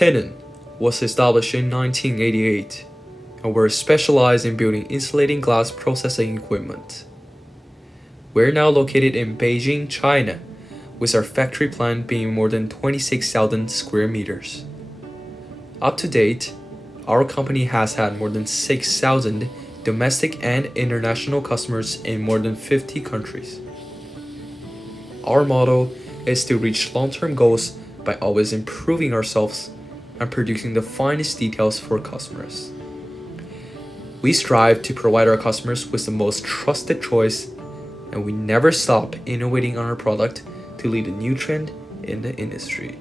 TENON was established in 1988, and we're specialized in building insulating glass processing equipment. We're now located in Beijing, China, with our factory plant being more than 26,000 square meters. Up to date, our company has had more than 6,000 domestic and international customers in more than 50 countries. Our motto is to reach long-term goals by always improving ourselves and producing the finest details for customers. We strive to provide our customers with the most trusted choice, and we never stop innovating on our product to lead a new trend in the industry.